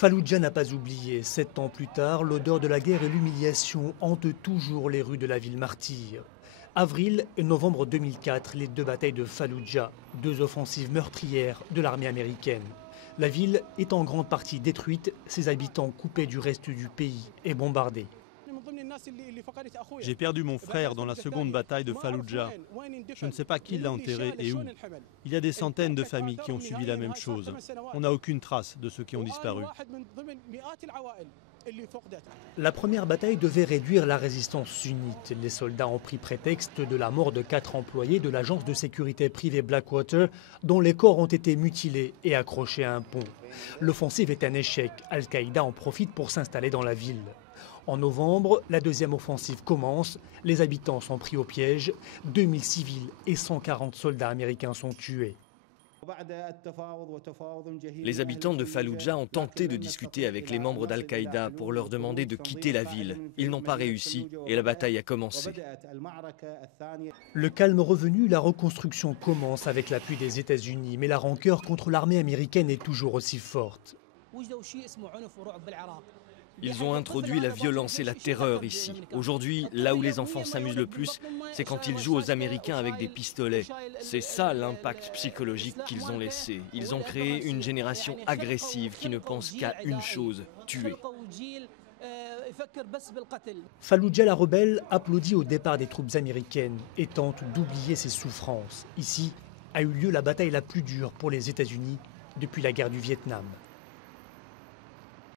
Falloujah n'a pas oublié. 7 ans plus tard, l'odeur de la guerre et l'humiliation hantent toujours les rues de la ville martyre. Avril et novembre 2004, les deux batailles de Falloujah, deux offensives meurtrières de l'armée américaine. La ville est en grande partie détruite, ses habitants coupés du reste du pays et bombardés. J'ai perdu mon frère dans la seconde bataille de Falloujah. Je ne sais pas qui l'a enterré et où. Il y a des centaines de familles qui ont subi la même chose. On n'a aucune trace de ceux qui ont disparu. La première bataille devait réduire la résistance sunnite. Les soldats ont pris prétexte de la mort de 4 employés de l'agence de sécurité privée Blackwater, dont les corps ont été mutilés et accrochés à un pont. L'offensive est un échec. Al-Qaïda en profite pour s'installer dans la ville. En novembre, la deuxième offensive commence. Les habitants sont pris au piège. 2000 civils et 140 soldats américains sont tués. Les habitants de Falloujah ont tenté de discuter avec les membres d'Al-Qaïda pour leur demander de quitter la ville. Ils n'ont pas réussi et la bataille a commencé. Le calme revenu, la reconstruction commence avec l'appui des États-Unis, mais la rancœur contre l'armée américaine est toujours aussi forte. Ils ont introduit la violence et la terreur ici. Aujourd'hui, là où les enfants s'amusent le plus, c'est quand ils jouent aux Américains avec des pistolets. C'est ça l'impact psychologique qu'ils ont laissé. Ils ont créé une génération agressive qui ne pense qu'à une chose, tuer. Falloujah, la rebelle, applaudit au départ des troupes américaines et tente d'oublier ses souffrances. Ici a eu lieu la bataille la plus dure pour les États-Unis depuis la guerre du Vietnam.